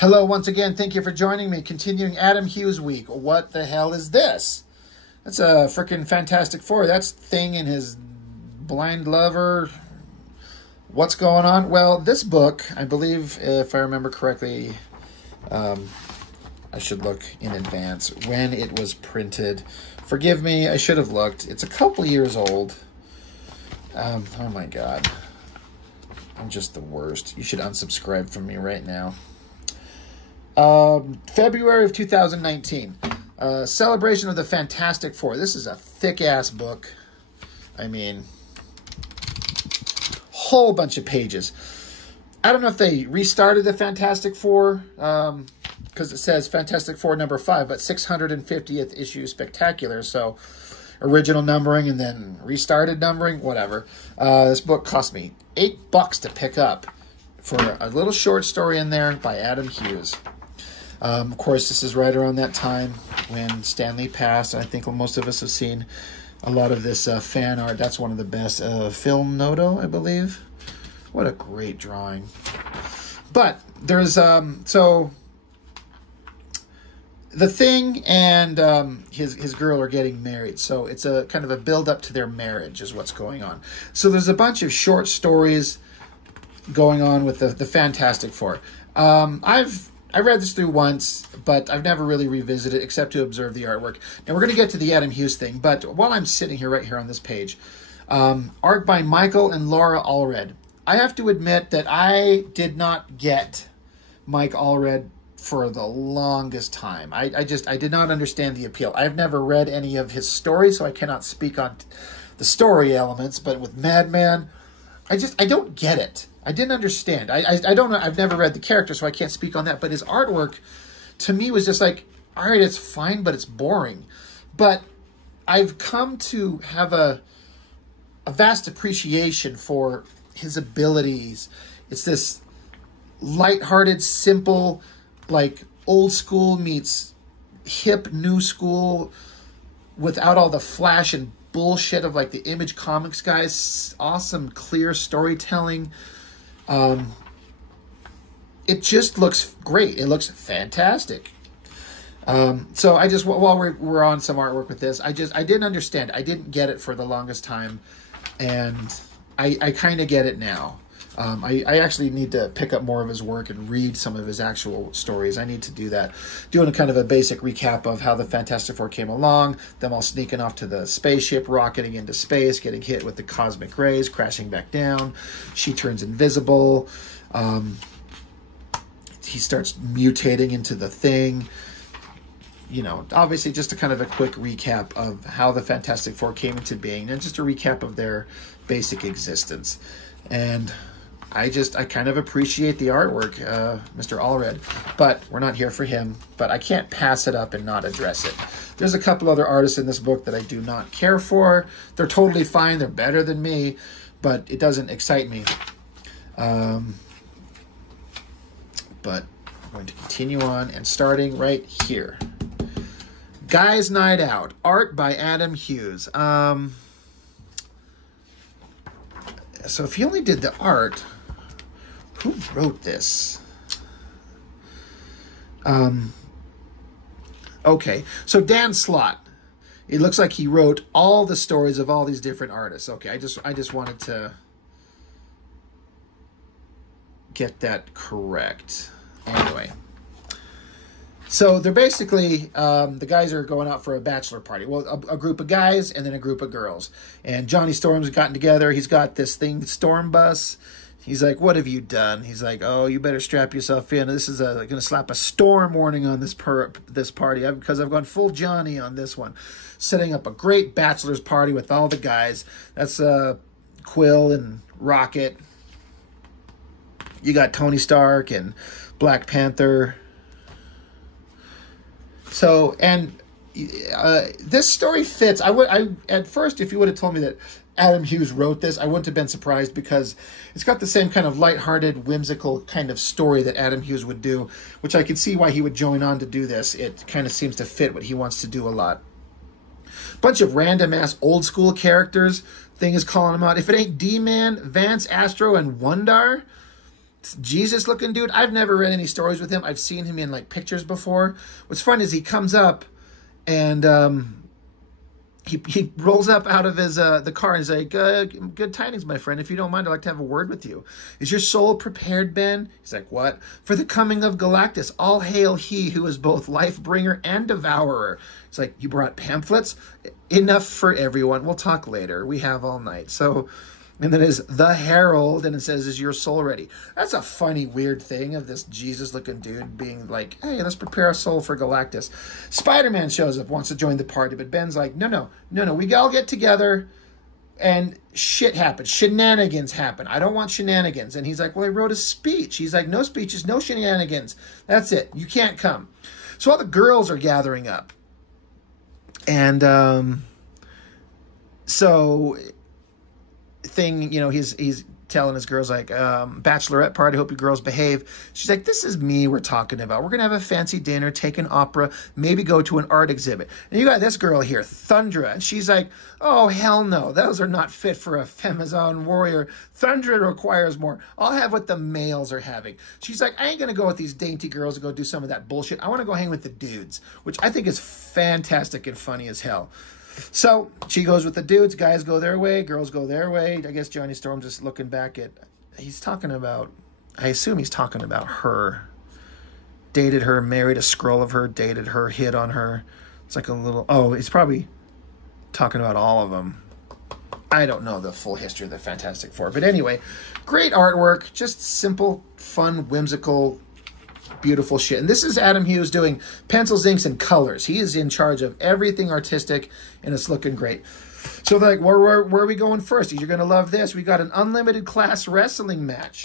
Hello once again. Thank you for joining me. Continuing Adam Hughes week. What the hell is this? That's a freaking Fantastic Four. That's Thing and his blind lover. What's going on? Well, this book, I believe, if I remember correctly, I should look in advance when it was printed. Forgive me, I should have looked. It's a couple years old. Oh my God. I'm just the worst. You should unsubscribe from me right now. February of 2019. Celebration of the Fantastic Four. This is a thick-ass book. I mean, whole bunch of pages. I don't know if they restarted the Fantastic Four, because it says Fantastic Four number 5, but 650th issue spectacular, so original numbering and then restarted numbering, whatever. This book cost me $8 to pick up for a little short story in there by Adam Hughes. Of course, this is right around that time when Stan Lee passed. I think most of us have seen a lot of this fan art. That's one of the best. Film Noto, I believe. What a great drawing. But there's, so the Thing and his girl are getting married. So it's a kind of a build up to their marriage is what's going on. So there's a bunch of short stories going on with the Fantastic Four. I read this through once, but I've never really revisited it except to observe the artwork. Now, we're going to get to the Adam Hughes thing, but while I'm sitting here right here on this page, art by Michael and Laura Allred. I have to admit that I did not get Mike Allred for the longest time. I did not understand the appeal. I've never read any of his stories, so I cannot speak on the story elements, but with Madman, I don't get it. I didn't understand. I don't know. I've never read the character, so I can't speak on that. But his artwork, to me, was just like, all right, it's fine, but it's boring. But I've come to have a vast appreciation for his abilities. It's this lighthearted, simple, like old school meets hip new school without all the flash and bullshit of like the Image Comics guys. Awesome, clear storytelling. It just looks great. It looks fantastic. So I just, while we're on some artwork with this, I didn't understand. I didn't get it for the longest time, and I kind of get it now. I actually need to pick up more of his work and read some of his actual stories. I need to do that. Doing a kind of a basic recap of how the Fantastic Four came along, them all sneaking off to the spaceship, rocketing into space, getting hit with the cosmic rays, crashing back down. She turns invisible. He starts mutating into the Thing. You know, obviously just a kind of a quick recap of how the Fantastic Four came into being and just a recap of their basic existence. And I kind of appreciate the artwork, Mr. Allred, but we're not here for him. But I can't pass it up and not address it. There's a couple other artists in this book that I do not care for. They're totally fine. They're better than me, but it doesn't excite me. But I'm going to continue on and starting right here. Guys Night Out, art by Adam Hughes. So if he only did the art, who wrote this? Okay, so Dan Slott. It looks like he wrote all the stories of all these different artists. Okay, I just wanted to get that correct. Anyway. So they're basically, the guys are going out for a bachelor party. Well, a group of guys and then a group of girls. And Johnny Storm's gotten together. He's got this thing, Storm Bus. He's like, what have you done? He's like, oh, you better strap yourself in. This is going to slap a storm warning on this party because I've gone full Johnny on this one. Setting up a great bachelor's party with all the guys. That's Quill and Rocket. You got Tony Stark and Black Panther. So, and this story fits. I at first, if you would have told me that Adam Hughes wrote this, I wouldn't have been surprised because it's got the same kind of lighthearted, whimsical kind of story that Adam Hughes would do, which I could see why he would join on to do this. It kind of seems to fit what he wants to do a lot. Bunch of random-ass old-school characters. Thing is calling them out. If it ain't D-Man, Vance, Astro, and Wondar, Jesus-looking dude. I've never read any stories with him. I've seen him in like pictures before. What's fun is he comes up and he rolls up out of his the car and he's like, good tidings, my friend. If you don't mind, I'd like to have a word with you. Is your soul prepared, Ben? He's like, what? For the coming of Galactus. All hail he who is both life bringer and devourer. It's like, you brought pamphlets? Enough for everyone. We'll talk later. We have all night. So, and then is the herald, and it says, is your soul ready? That's a funny, weird thing of this Jesus-looking dude being like, hey, let's prepare our soul for Galactus. Spider-Man shows up, wants to join the party, but Ben's like, no, we all get together, and shit happens. Shenanigans happen. I don't want shenanigans. And he's like, well, I wrote a speech. He's like, no speeches, no shenanigans. That's it. You can't come. So all the girls are gathering up. And so... thing, he's telling his girls like, bachelorette party, hope you girls behave. She's like, this is me we're talking about. We're gonna have a fancy dinner, take an opera, maybe go to an art exhibit. And you got this girl here, Thundra, and she's like, oh hell no, those are not fit for a femizon warrior. Thundra requires more. I'll have what the males are having. She's like, I ain't gonna go with these dainty girls and go do some of that bullshit. I want to go hang with the dudes, which I think is fantastic and funny as hell. So she goes with the dudes. Guys go their way. Girls go their way. I guess Johnny Storm's just looking back at... I assume he's talking about her. Dated her, married a scroll of her, dated her, hit on her. It's like a little... Oh, he's probably talking about all of them. I don't know the full history of the Fantastic Four. But anyway, great artwork. Just simple, fun, whimsical... beautiful shit. And this is Adam Hughes doing pencils, inks, and colors. He is in charge of everything artistic, and it's looking great. So they're like, where are we going first? You're going to love this. We got an unlimited class wrestling match.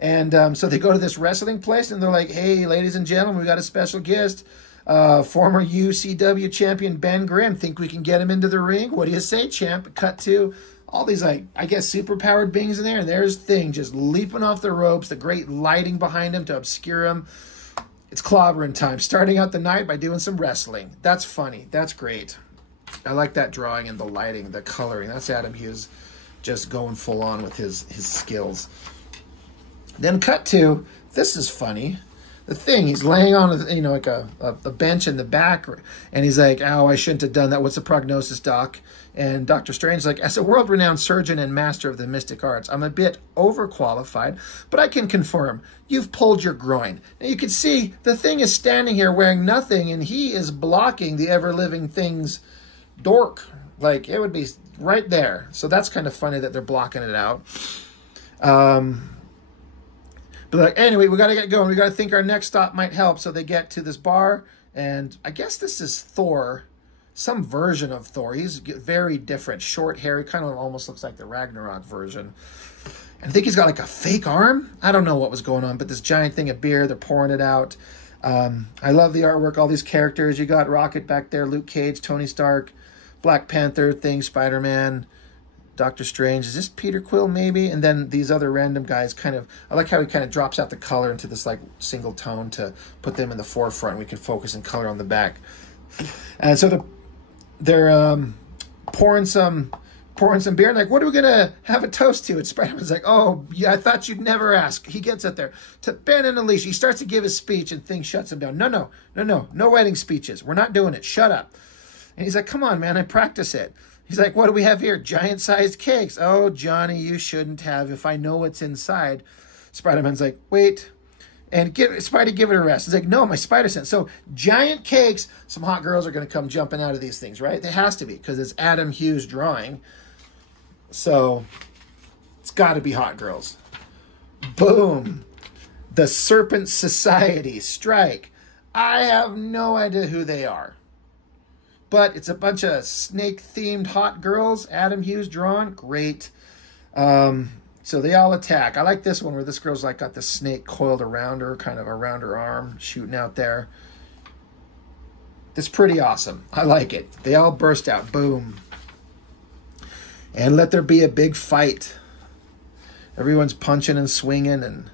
And so they go to this wrestling place, and they're like, hey, ladies and gentlemen, we got a special guest, former UCW champion Ben Grimm. Think we can get him into the ring? What do you say, champ? Cut to all these, like, I guess, super-powered beings in there, and there's Thing just leaping off the ropes, the great lighting behind him to obscure him. It's clobbering time. Starting out the night by doing some wrestling. That's funny. That's great. I like that drawing and the lighting, the coloring. That's Adam Hughes just going full on with his skills. Then cut to, this is funny. The Thing, he's laying on, like a bench in the back, and he's like, oh, I shouldn't have done that. What's the prognosis, doc? And Dr. Strange's like, as a world-renowned surgeon and master of the mystic arts, I'm a bit overqualified, but I can confirm, you've pulled your groin. And you can see the Thing is standing here wearing nothing, and he is blocking the ever-living Thing's dork. Like, it would be right there. So that's kind of funny that they're blocking it out. But like, anyway, we got to get going. We got to think our next stop might help. So they get to this bar, and I guess this is Thor, some version of Thor. He's very different, short hair. He kind of almost looks like the Ragnarok version. And I think he's got like a fake arm. I don't know what was going on, but this giant thing of beer, they're pouring it out. I love the artwork, all these characters. You got Rocket back there, Luke Cage, Tony Stark, Black Panther, Thing, Spider-Man, Doctor Strange. Is this Peter Quill maybe? And then these other random guys kind of, I like how he kind of drops out the color into this like single tone to put them in the forefront. We can focus and color on the back. And so they're pouring some beer, and like, what are we gonna have a toast to? And Spider-Man's like, oh yeah, I thought you'd never ask. He gets up there to Ben and Alicia. He starts to give his speech, and Thing shuts him down. No wedding speeches. We're not doing it. Shut up. And he's like, come on, man, I practice it. He's like, what do we have here? Giant-sized cakes. Oh, Johnny, you shouldn't have if I know what's inside. Spider-Man's like, wait. And Spidey, give it a rest. He's like, no, my spider sense. So giant cakes, some hot girls are going to come jumping out of these things, right? It has to be because it's Adam Hughes drawing. So it's got to be hot girls. Boom. The Serpent Society strike. I have no idea who they are. But it's a bunch of snake-themed hot girls. Adam Hughes drawn. Great. So they all attack. I like this one where this girl's like got the snake coiled around her, kind of around her arm, shooting out there. It's pretty awesome. I like it. They all burst out. Boom. And let there be a big fight. Everyone's punching and swinging, and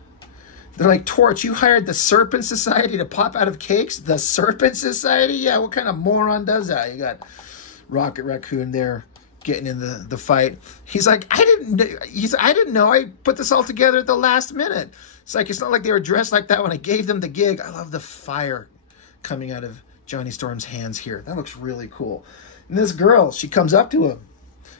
they're like, Torch, you hired the Serpent Society to pop out of cakes? The Serpent Society? Yeah, what kind of moron does that? You got Rocket Raccoon there getting in the fight. He's like, I didn't know I put this all together at the last minute. It's like, it's not like they were dressed like that when I gave them the gig. I love the fire coming out of Johnny Storm's hands here. That looks really cool. And this girl, she comes up to him.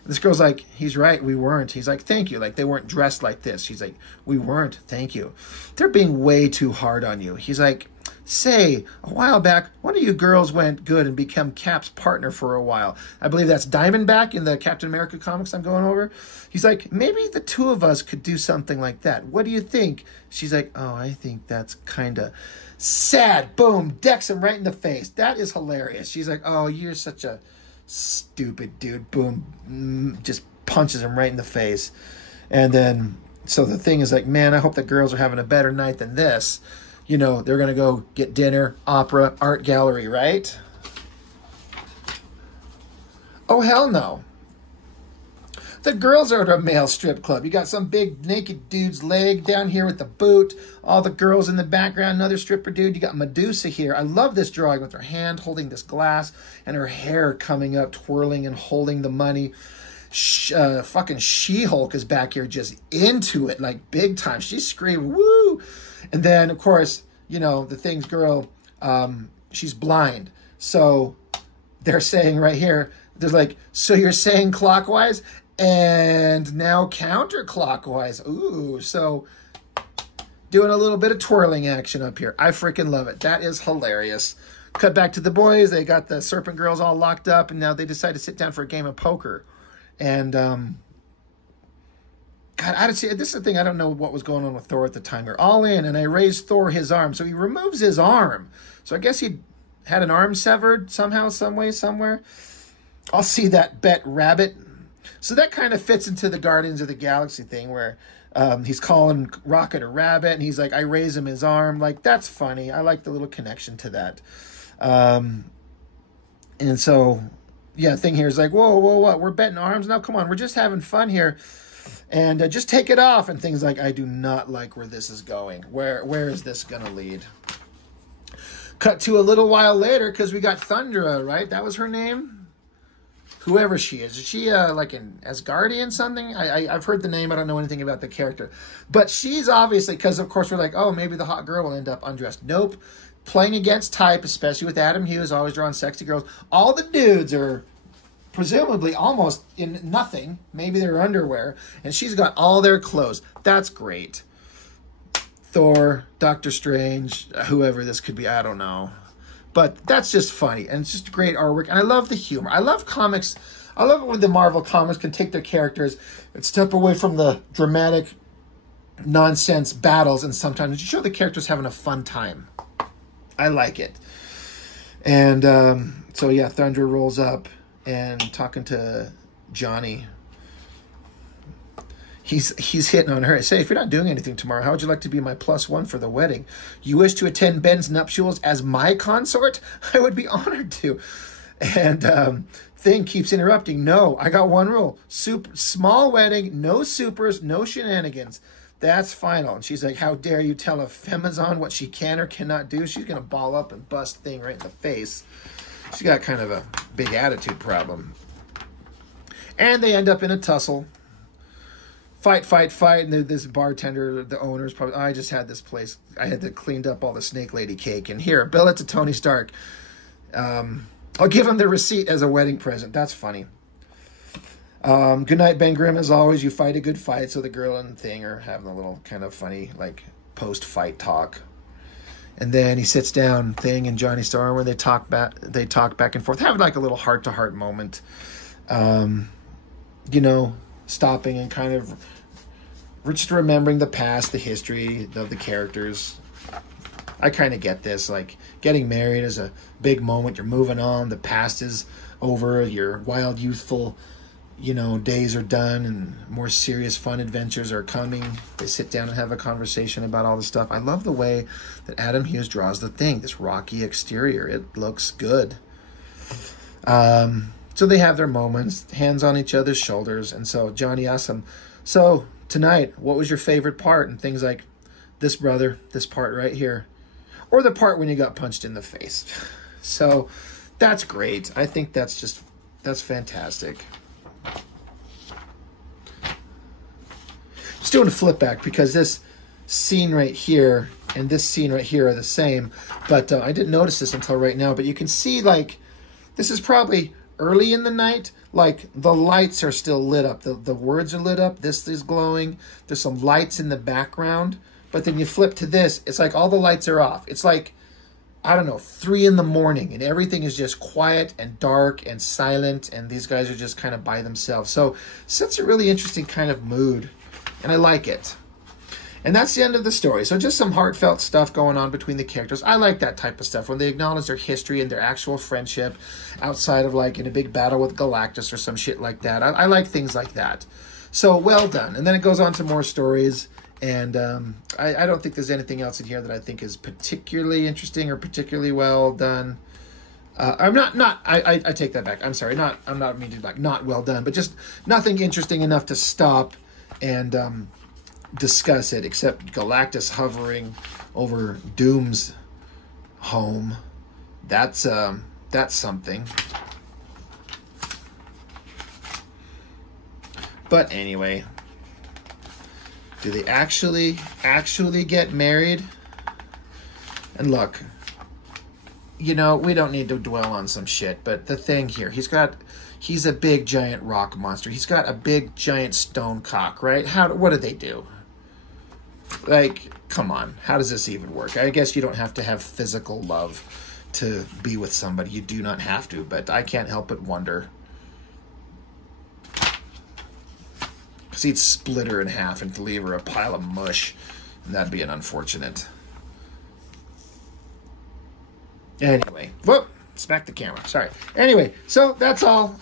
This girl's like, he's right, we weren't. He's like, thank you. Like, they weren't dressed like this. She's like, we weren't, thank you. They're being way too hard on you. He's like, say, a while back, one of you girls went good and became Cap's partner for a while. I believe that's Diamondback in the Captain America comics I'm going over. He's like, maybe the two of us could do something like that. What do you think? She's like, oh, I think that's kind of sad. Boom, decks him right in the face. That is hilarious. She's like, oh, you're such a stupid dude. Boom, just punches him right in the face. And then, so the thing is like, man, I hope the girls are having a better night than this. You know, they're going to go get dinner, opera, art gallery, right? Oh, hell no. The girls are at a male strip club. You got some big naked dude's leg down here with the boot. All the girls in the background, another stripper dude. You got Medusa here. I love this drawing with her hand holding this glass and her hair coming up, twirling and holding the money. Fucking She-Hulk is back here just into it, like big time. She's screaming, woo! And then, of course, you know, the Thing's girl, she's blind. So they're saying right here, there's like, so you're saying clockwise and now counterclockwise. Ooh, so doing a little bit of twirling action up here. I freaking love it. That is hilarious. Cut back to the boys. They got the Serpent Girls all locked up, and now they decide to sit down for a game of poker. And, God, I don't see. This is the thing. I don't know what was going on with Thor at the time. They're all in, and I raised Thor his arm. So he removes his arm. So I guess he had an arm severed somehow, some way, somewhere. I'll see that bet rabbit. So that kind of fits into the Guardians of the Galaxy thing where he's calling Rocket a rabbit, and he's like, I raise him his arm. Like, that's funny. I like the little connection to that. And so, yeah, thing here is like, whoa, what? We're betting arms now? Come on, we're just having fun here. And just take it off. And things like, I do not like where this is going. Where is this going to lead? Cut to a little while later, because we got Thundra, right? That was her name? Whoever she is. Is she like an Asgardian something? I've heard the name. I don't know anything about the character. But she's obviously, because of course we're like, oh, maybe the hot girl will end up undressed. Nope. Playing against type, especially with Adam Hughes, always drawing sexy girls. All the dudes are presumably almost in nothing. Maybe their underwear. And she's got all their clothes. That's great. Thor, Doctor Strange, whoever this could be, I don't know. But that's just funny, and it's just great artwork. And I love the humor. I love comics. I love it when the Marvel comics can take their characters and step away from the dramatic nonsense battles, and sometimes show the characters having a fun time. I like it. And so, yeah, Thundra rolls up and talking to Johnny. He's hitting on her. Say, if you're not doing anything tomorrow, how would you like to be my +1 for the wedding? You wish to attend Ben's nuptials as my consort? I would be honored to. And Thing keeps interrupting. No, I got one rule. Small wedding, no supers, no shenanigans. That's final. And she's like, how dare you tell a Femazon what she can or cannot do? She's going to ball up and bust Thing right in the face. She's got kind of a big attitude problem. And they end up in a tussle. Fight, and this bartender, the owner's probably, I just had this place, I had to cleaned up all the Snake Lady cake, and here, bill it to Tony Stark. I'll give him the receipt as a wedding present. That's funny. Good night, Ben Grimm. As always, you fight a good fight. So the girl and Thing are having a little kind of funny, like, post-fight talk. And then he sits down, Thing and Johnny Storm, where they talk back and forth, having like a little heart-to-heart moment. You know, stopping and kind of just remembering the past, the history of the characters. I kind of get this, like getting married is a big moment. You're moving on. The past is over. Your wild, youthful, you know, days are done, and more serious, fun adventures are coming. They sit down and have a conversation about all this stuff. I love the way that Adam Hughes draws the Thing, this rocky exterior. It looks good. So they have their moments, hands on each other's shoulders. And so Johnny asks him, so tonight, what was your favorite part? And things like, this, brother, this part right here. Or the part when you got punched in the face. So that's great. I think that's fantastic. Just doing a flip back because this scene right here and this scene right here are the same. But I didn't notice this until right now. But you can see, like, this is probably early in the night. Like, the lights are still lit up. The words are lit up. This is glowing. There's some lights in the background. But then you flip to this. It's like all the lights are off. It's like, I don't know, 3 in the morning. And everything is just quiet and dark and silent. And these guys are just kind of by themselves. So it sets a really interesting kind of mood. And I like it. And that's the end of the story. So just some heartfelt stuff going on between the characters. I like that type of stuff, when they acknowledge their history and their actual friendship outside of, like, in a big battle with Galactus or some shit like that. I like things like that. So well done. And then it goes on to more stories. And I don't think there's anything else in here that I think is particularly interesting or particularly well done. I take that back. I'm sorry. I'm not meaning to, like, not well done, but just nothing interesting enough to stop and discuss it, except Galactus hovering over Doom's home. That's something. But anyway, do they actually get married? And look, you know, we don't need to dwell on some shit, but the thing here, he's a big giant rock monster. He's got a big giant stone cock, right? What do they do? Like, come on. How does this even work? I guess you don't have to have physical love to be with somebody. You do not have to, but I can't help but wonder. Because he'd split her in half and leave her a pile of mush. And that'd be an unfortunate. Anyway. Whoop! Smack the camera. Sorry. Anyway, so that's all.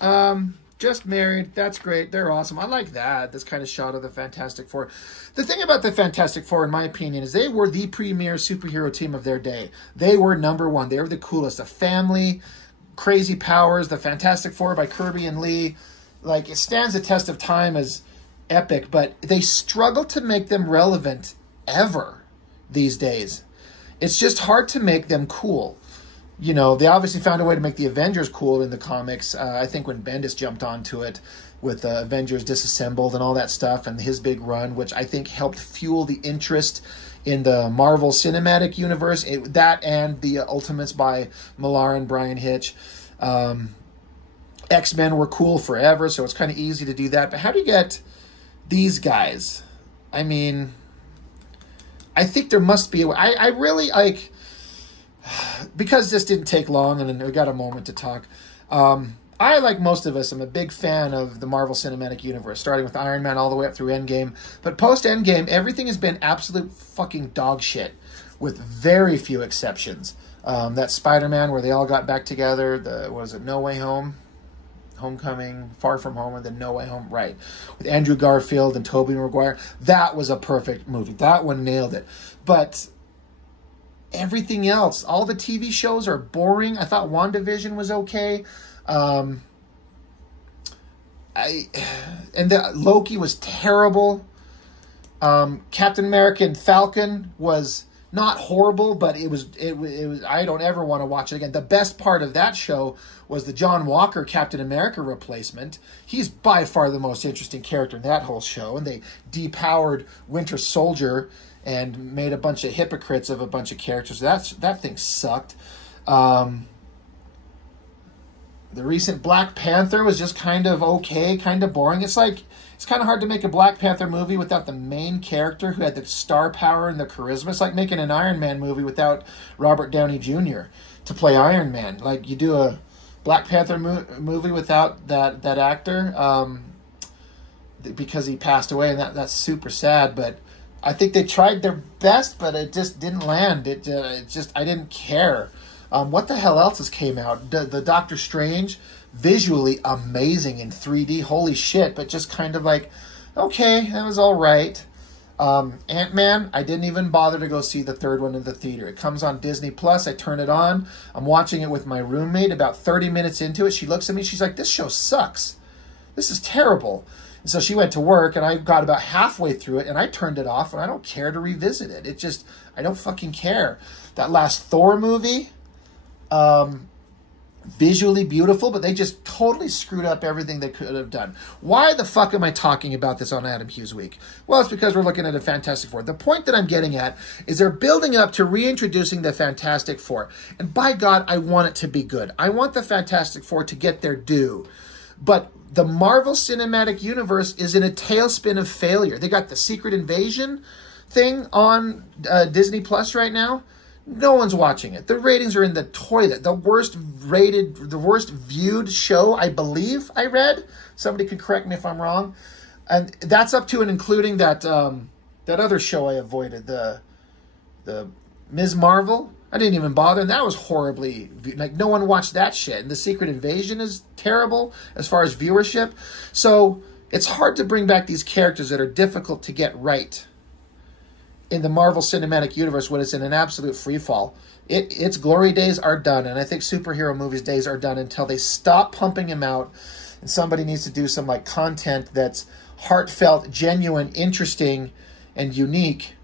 Just married. That's great. They're awesome. I like that. This kind of shot of the Fantastic Four. The thing about the Fantastic Four, in my opinion, is they were the premier superhero team of their day. They were number one. They were the coolest. The family, crazy powers, the Fantastic Four by Kirby and Lee. Like, it stands the test of time as epic, but they struggle to make them relevant ever these days. It's just hard to make them cool. You know, they obviously found a way to make the Avengers cool in the comics. I think when Bendis jumped onto it with Avengers Disassembled and all that stuff and his big run, which I think helped fuel the interest in the Marvel Cinematic Universe, that and the Ultimates by Millar and Brian Hitch. X-Men were cool forever, so it's kind of easy to do that. But how do you get these guys? I mean, I think there must be a way. I really, like, because this didn't take long and we got a moment to talk, I, like most of us, am a big fan of the Marvel Cinematic Universe, starting with Iron Man all the way up through Endgame. But post-Endgame, everything has been absolute fucking dog shit, with very few exceptions. That Spider-Man where they all got back together, No Way Home? Homecoming, Far From Home, and then No Way Home, right, with Andrew Garfield and Tobey Maguire. That was a perfect movie. That one nailed it. But everything else, all the TV shows are boring. I thought WandaVision was okay. Loki was terrible. Captain America and Falcon was not horrible, but it was. I don't ever want to watch it again. The best part of that show was the John Walker Captain America replacement. He's by far the most interesting character in that whole show, and they depowered Winter Soldier and made a bunch of hypocrites of a bunch of characters. That thing sucked. The recent Black Panther was just kind of okay, kind of boring. It's kind of hard to make a Black Panther movie without the main character who had the star power and the charisma. It's like making an Iron Man movie without Robert Downey Jr. to play Iron Man. Like, you do a Black Panther movie without that actor because he passed away, and that's super sad. But I think they tried their best, but it just didn't land. I didn't care. What the hell else has came out? The Doctor Strange, visually amazing in 3D. Holy shit, but just kind of like, okay, that was all right. Ant-Man, I didn't even bother to go see the third one in the theater. It comes on Disney Plus. I turn it on. I'm watching it with my roommate. About 30 minutes into it, she looks at me. She's like, this show sucks. This is terrible. And so she went to work, and I got about halfway through it, and I turned it off, and I don't care to revisit it. I don't fucking care. That last Thor movie, visually beautiful, but they just totally screwed up everything they could have done. Why the fuck am I talking about this on Adam Hughes Week? Well, it's because we're looking at a Fantastic Four. The point that I'm getting at is they're building up to reintroducing the Fantastic Four. And by God, I want it to be good. I want the Fantastic Four to get their due. But the Marvel Cinematic Universe is in a tailspin of failure. They got the Secret Invasion thing on Disney Plus right now. No one's watching it. The ratings are in the toilet. The worst rated, the worst viewed show, I believe I read. Somebody could correct me if I'm wrong. And that's up to and including that that other show I avoided, the Ms. Marvel. I didn't even bother. And that was horribly, like, no one watched that shit. And the Secret Invasion is terrible as far as viewership. So it's hard to bring back these characters that are difficult to get right in the Marvel Cinematic Universe when it's in an absolute free fall. Its glory days are done, and I think superhero movies days are done until they stop pumping them out, and somebody needs to do some like content that's heartfelt, genuine, interesting, and unique,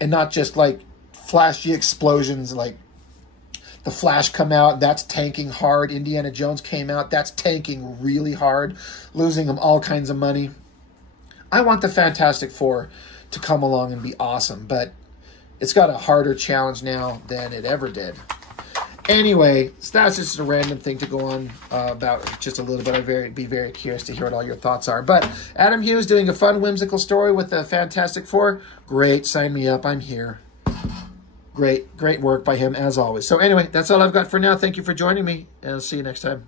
and not just like flashy explosions like The Flash come out, that's tanking hard. Indiana Jones came out, that's tanking really hard, losing them all kinds of money. I want the Fantastic Four to come along and be awesome, but it's got a harder challenge now than it ever did. Anyway, so that's just a random thing to go on about just a little bit. I'd be very curious to hear what all your thoughts are. But Adam Hughes doing a fun, whimsical story with the Fantastic Four. Great, sign me up. I'm here. Great work by him as always. So anyway, that's all I've got for now. Thank you for joining me, and I'll see you next time.